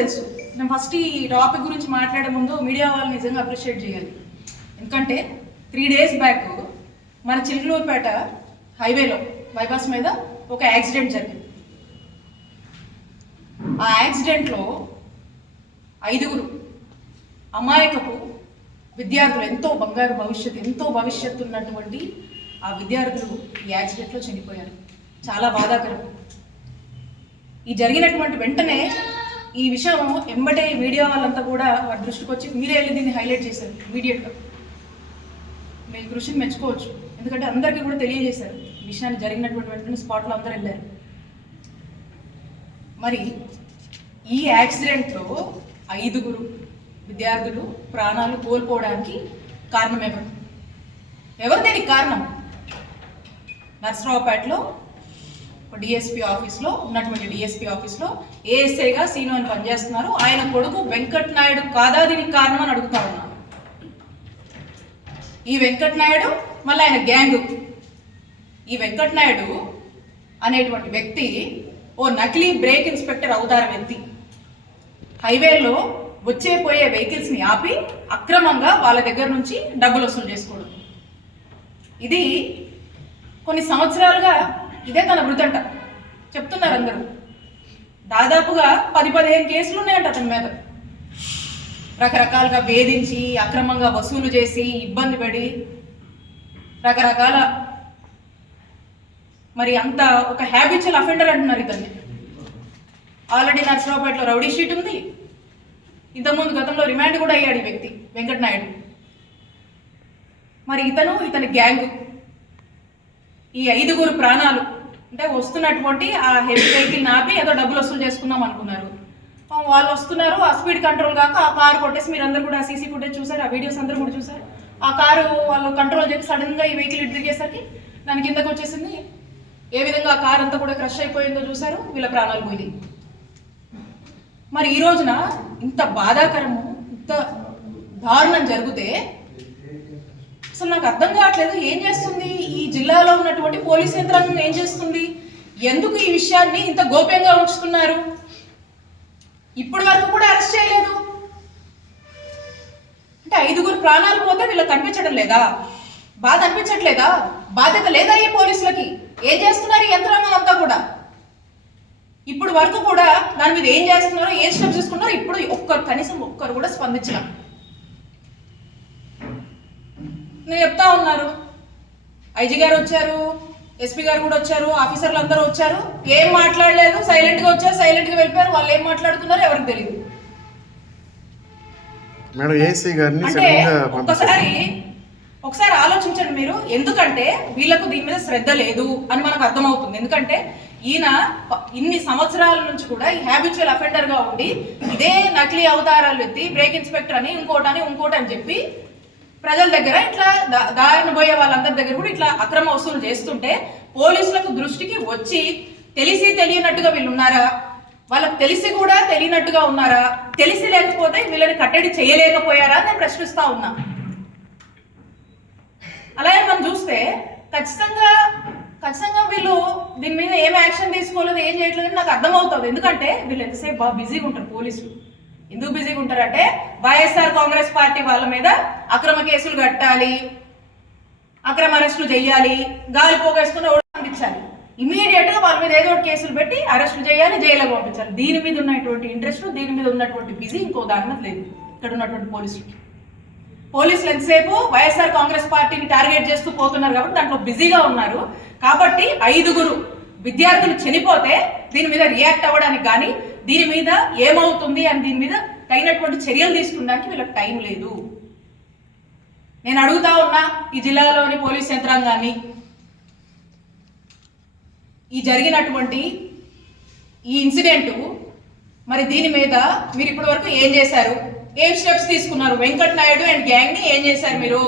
తెలుసు. నేను ఫస్ట్ ఈ టాపిక్ గురించి మాట్లాడే ముందు మీడియా వాళ్ళు నిజంగా అప్రిషియేట్ చేయాలి. ఎందుకంటే 3 days బ్యాక్ మన చిలుకలూరుపేట హైవేలో బైపాస్ మీద ఒక యాక్సిడెంట్ జరిగింది. ఆ యాక్సిడెంట్లో 5 అమాయకపు విద్యార్థులు, ఎంతో బంగారు భవిష్యత్తు ఉన్నటువంటి ఆ విద్యార్థులు ఈ యాక్సిడెంట్లో చనిపోయారు. చాలా బాధాకరం. ఈ జరిగినటువంటి వెంటనే ఈ విషయం ఎంబటే మీడియా వాళ్ళంతా కూడా వారి దృష్టికి వచ్చి మీరే వెళ్ళి దీన్ని హైలైట్ చేశారు ఇమీడియట్గా. మీ కృషిని మెచ్చుకోవచ్చు, ఎందుకంటే అందరికీ కూడా తెలియజేశారు ఈ విషయాన్ని. జరిగినటువంటి వెంటనే స్పాట్లో అందరూ వెళ్ళారు. మరి ఈ యాక్సిడెంట్లో 5 విద్యార్థులు ప్రాణాలు కోల్పోవడానికి కారణం ఎవరు దీనికి కారణం? నర్సరావుపేటలో డిఎస్పీ ఆఫీస్లో ఉన్నటువంటి డిఎస్పీ ఆఫీస్లో ఏఎస్ఐగా సీను అని పనిచేస్తున్నారు. ఆయన కొడుకు వెంకట్ నాయుడు కాదా దీనికి కారణం అని అడుగుతా ఉన్నారు. ఈ వెంకట్ నాయుడు మళ్ళీ ఆయన గ్యాంగ్. ఈ వెంకట్ నాయుడు అనేటువంటి వ్యక్తి ఓ నకిలీ బ్రేక్ ఇన్స్పెక్టర్ అవతార వ్యక్తి. హైవేలో వచ్చే పోయే వెహికల్స్ని ఆపి అక్రమంగా వాళ్ళ దగ్గర నుంచి డబ్బులు వసూలు చేసుకోవడం. ఇది కొన్ని సంవత్సరాలుగా ఇదే తన వృత్తంట. చెప్తున్నారు అందరూ. దాదాపుగా 10-15 కేసులు ఉన్నాయంట అతని మీద. రకరకాలుగా వేధించి అక్రమంగా వసూలు చేసి ఇబ్బంది పడి రకరకాల మరి అంత ఒక హ్యాబిచువల్ అఫెండర్ అంటున్నారు ఇతన్ని. ఆల్రెడీ నర్సరావుపేటలో రౌడీ షీట్ ఉంది. ఇంతకుముందు గతంలో రిమాండ్ కూడా అయ్యాడు ఈ వ్యక్తి వెంకట్ నాయుడు. మరి ఇతని గ్యాంగ్ ఈ 5 ప్రాణాలు అంటే వస్తున్నటువంటి ఆ హెవీ వెహికల్ ఆపి ఏదో డబ్బులు వసూలు చేసుకుందాం అనుకున్నారు. వాళ్ళు వస్తున్నారు, ఆ స్పీడ్ కంట్రోల్ కాక ఆ కారు కొట్టేసి, మీరు అందరూ కూడా సీసీ ఫుటేజ్ చూసారు, ఆ వీడియోస్ అందరూ కూడా చూసారు. ఆ కారు వాళ్ళు కంట్రోల్ చేసి సడన్గా ఈ వెహికల్ ఇటు తిరిగేసరికి దాని కిందకు వచ్చేసింది. ఏ విధంగా ఆ కారు అంతా కూడా క్రష్ అయిపోయిందో చూసారు. వీళ్ళ ప్రాణాలు పోయినాయి. మరి ఈ రోజున ఇంత బాధాకరము, ఇంత దారుణం జరిగితే అసలు నాకు అర్థం కావట్లేదు. ఏం చేస్తుంది ఈ జిల్లాలో ఉన్నటువంటి పోలీస్ యంత్రాంగం? ఏం చేస్తుంది? ఎందుకు ఈ విషయాన్ని ఇంత గోప్యంగా ఉంచుతున్నారు? ఇప్పటి వరకు కూడా అరెస్ట్ చేయలేదు. అంటే 5 ప్రాణాలు పోతే వీళ్ళకి కనిపించడం లేదా? బాధ అనిపించట్లేదా? బాధ్యత లేదా ఈ పోలీసులకి? ఏం చేస్తున్నారు ఈ యంత్రాంగం అంతా కూడా? ఇప్పుడు వరకు కూడా దాని మీద ఏం చేస్తున్నారో, ఏం స్టెప్స్ తీసుకున్నారో ఇప్పుడు కనీసం ఒక్కరు కూడా స్పందించడం. నేను చెప్తా ఉన్నారు, ఐజీ గారు వచ్చారు, ఎస్పీ గారు కూడా వచ్చారు, ఆఫీసర్లు అందరూ వచ్చారు, ఏం మాట్లాడలేదు, సైలెంట్గా వచ్చారు, సైలెంట్గా వెళ్ళిపోయారు. వాళ్ళు ఏం మాట్లాడుతున్నారో ఎవరికి తెలియదు. అంటే ఒకసారి ఆలోచించండి మీరు. ఎందుకంటే వీళ్ళకు దీని మీద శ్రద్ధ లేదు అని మనకు అర్థమవుతుంది. ఎందుకంటే ఈయన ఇన్ని సంవత్సరాల నుంచి కూడా ఈ హ్యాబిచువల్ అఫెండర్ గా ఉండి ఇదే నకిలీ అవతారాలు ఎత్తి బ్రేక్ ఇన్స్పెక్టర్ అని ఇంకోటి అని చెప్పి ప్రజల దగ్గర ఇట్లా దారిన పోయే వాళ్ళందరి దగ్గర కూడా ఇట్లా అక్రమ వసూలు చేస్తుంటే పోలీసులకు దృష్టికి వచ్చి తెలిసి తెలియనట్టుగా వీళ్ళు ఉన్నారా? వాళ్ళకి తెలిసి కూడా తెలియనట్టుగా ఉన్నారా? తెలిసి లేకపోతే వీళ్ళని కట్టడి చేయలేకపోయారా అని నేను ప్రశ్నిస్తా ఉన్నా. అలాగే మనం చూస్తే ఖచ్చితంగా వీళ్ళు దీని మీద ఏం యాక్షన్ తీసుకోలేదు, ఏం చేయట్లేదు నాకు అర్థమవుతుంది. ఎందుకంటే వీళ్ళు ఎంతసేపు బాగా బిజీగా ఉంటారు పోలీసులు. ఎందుకు బిజీగా ఉంటారంటే వైఎస్ఆర్ కాంగ్రెస్ పార్టీ వాళ్ళ మీద అక్రమ కేసులు కట్టాలి, అక్రమ అరెస్టులు చేయాలి, గాలి పోగేసుకుని పంపించాలి. ఇమీడియట్ గా వాళ్ళ మీద ఏదో ఒకటి కేసులు పెట్టి అరెస్టులు చేయాలి, జైలుకు పంపించాలి. దీని మీద ఉన్నటువంటి ఇంట్రెస్ట్, దీని మీద ఉన్నటువంటి బిజీ ఇంకో దాని మీద లేదు ఇక్కడ ఉన్నటువంటి పోలీసులు ఎంతసేపు వైఎస్ఆర్ కాంగ్రెస్ పార్టీని టార్గెట్ చేస్తూ పోతున్నారు కాబట్టి దాంట్లో బిజీగా ఉన్నారు. కాబట్టి 5 విద్యార్థులు చనిపోతే దీని మీద రియాక్ట్ అవ్వడానికి కానీ దీని మీద ఏమవుతుంది అని దీని మీద తగినటువంటి చర్యలు తీసుకున్నానికి వీళ్ళకి టైం లేదు. నేను అడుగుతా ఉన్నా ఈ జిల్లాలోని పోలీస్ యంత్రాంగాన్ని, ఈ జరిగినటువంటి ఈ ఇన్సిడెంట్ మరి దీని మీద మీరు ఇప్పటి వరకు ఏం చేశారు? ఏం స్టెప్స్ తీసుకున్నారు? వెంకట్ నాయుడు అండ్ గ్యాంగ్ ని ఏం చేశారు? మీరు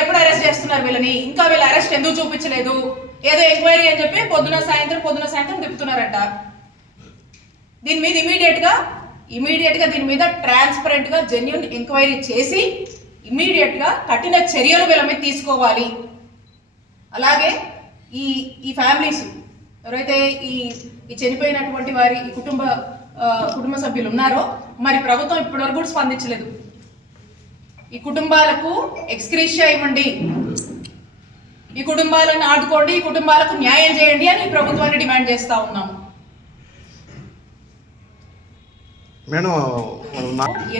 ఎప్పుడు అరెస్ట్ చేస్తున్నారు వీళ్ళని? ఇంకా వీళ్ళ అరెస్ట్ ఎందుకు చూపించలేదు? ఏదో ఎంక్వైరీ అని చెప్పి పొద్దున సాయంత్రం తిప్పుతున్నారట. దీని మీద ఇమీడియట్ గా దీని మీద ట్రాన్స్పరెంట్ గా జెన్యూన్ ఎంక్వైరీ చేసి ఇమీడియట్ గా కఠిన చర్యలు వీళ్ళ మీద తీసుకోవాలి. అలాగే ఈ ఫ్యామిలీస్ ఎవరైతే ఈ చనిపోయినటువంటి వారి ఈ కుటుంబ కుటుంబ సభ్యులు ఉన్నారో మరి ప్రభుత్వం ఇప్పటివరకు కూడా స్పందించలేదు. ఈ కుటుంబాలకు ఎక్స్గ్రేషియా ఇవ్వండి, ఈ కుటుంబాలను ఆదుకోండి, ఈ కుటుంబాలకు న్యాయం చేయండి అని ఈ ప్రభుత్వాన్ని డిమాండ్ చేస్తా ఉన్నాము.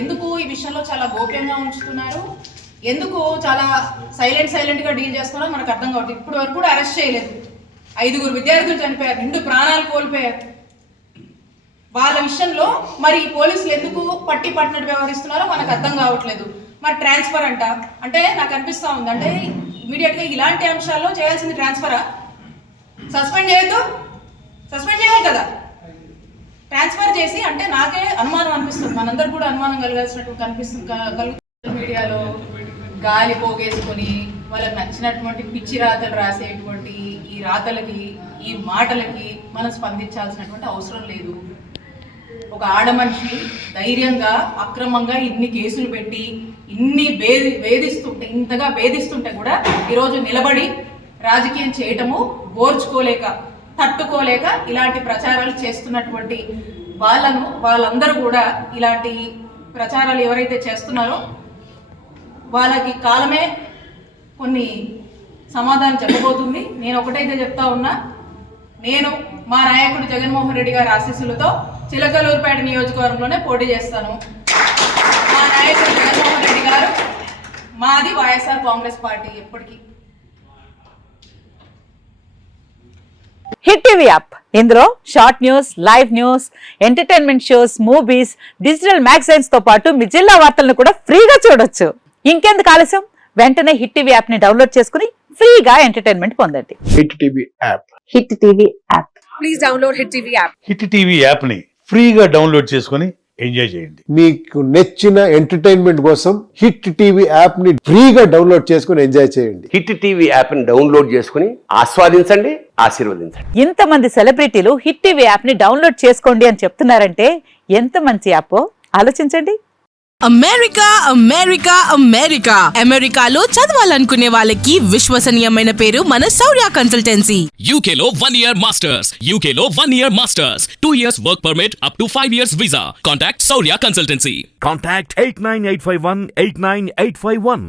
ఎందుకు ఈ విషయంలో చాలా గోప్యంగా ఉంచుతున్నారు, ఎందుకు చాలా సైలెంట్ గా డీల్ చేస్తున్నారో మనకు అర్థం కావట్లేదు. ఇప్పటి వరకు కూడా అరెస్ట్ చేయలేదు. 5 విద్యార్థులు చనిపోయారు, 2 ప్రాణాలు కోల్పోయారు. వాళ్ళ విషయంలో మరి పోలీసులు ఎందుకు పట్టినట్టు వ్యవహరిస్తున్నారో మనకు అర్థం కావట్లేదు. మరి ట్రాన్స్ఫర్ అంటే నాకు అనిపిస్తా ఉంది, అంటే ఇమీడియట్ గా ఇలాంటి అంశాల్లో చేయాల్సింది ట్రాన్స్ఫరా? సస్పెండ్ చేయొద్దు, సస్పెండ్ చేయాలి కదా. ట్రాన్స్ఫర్ చేసి అంటే నాకే అనుమానం అనిపిస్తుంది, మనందరూ కూడా అనుమానం కలగాల్సినట్టు కలుగుతుంది. మీడియాలో గాలి పోగేసుకొని వాళ్ళకి నచ్చినటువంటి పిచ్చి రాతలు రాసేటువంటి ఈ రాతలకి, ఈ మాటలకి మనం స్పందించాల్సినటువంటి అవసరం లేదు. ఒక ఆడమనిషి ధైర్యంగా అక్రమంగా ఇన్ని కేసులు పెట్టి ఇన్ని వేధిస్తుంటే, ఇంతగా వేధిస్తుంటే కూడా ఈరోజు నిలబడి రాజకీయం చేయటము ఓర్చుకోలేక, తట్టుకోలేక ఇలాంటి ప్రచారాలు చేస్తున్నటువంటి వాళ్ళందరూ కూడా ఇలాంటి ప్రచారాలు ఎవరైతే చేస్తున్నారో వాళ్ళకి కాలమే కొన్ని సమాధానం చెప్పబోతుంది. నేను ఒకటైతే చెప్తా ఉన్నా, నేను మా నాయకుడు జగన్మోహన్ రెడ్డి గారి ఆశీస్సులతో చిలకలూరుపేట నియోజకవర్గంలోనే పోటీ చేస్తాను. మా నాయకుడు జగన్మోహన్ రెడ్డి గారు, మాది వైఎస్ఆర్ కాంగ్రెస్ పార్టీ ఎప్పటికీ. హిట్ టీవీ యాప్, ఇందులో short news, live news, entertainment shows, movies, digital magazines తో పాటు మీ జిల్లా వార్తలను కూడా ఫ్రీగా చూడొచ్చు. ఇంకెందుకు ఆలస్యం, వెంటనే హిట్ టీవీ యాప్ ని డౌన్లోడ్ చేసుకుని ఫ్రీగా ఎంటర్టైన్మెంట్ పొందండి. Hit TV app, hit TV app, please download hit TV app. Hit TV app ని ఫ్రీగా డౌన్లోడ్ చేసుకుని ఎంజాయ్ చేయండి. మీకు నచ్చిన ఎంటర్టైన్మెంట్ కోసం హిట్ టీవీ యాప్ ని ఫ్రీగా డౌన్లోడ్ చేసుకుని ఎంజాయ్ చేయండి. హిట్ టీవీ యాప్ ని డౌన్లోడ్ చేసుకుని ఆస్వాదించండి, ఆశీర్వదించండి. ఇంతమంది సెలబ్రిటీలు హిట్ టీవీ యాప్ ని డౌన్లోడ్ చేసుకోండి అని చెప్తున్నారంటే ఎంత మంచి యాప్ ఆలోచించండి. అమెరికాలో చదవాలనుకునే వాళ్ళకి విశ్వసనీయమైన పేరు మన శౌర్య కన్సల్టెన్సీ. UK లో 1 year masters, 2 years work permit up to 5 years visa. Contact Saurya Consultancy. Contact 89851 89851.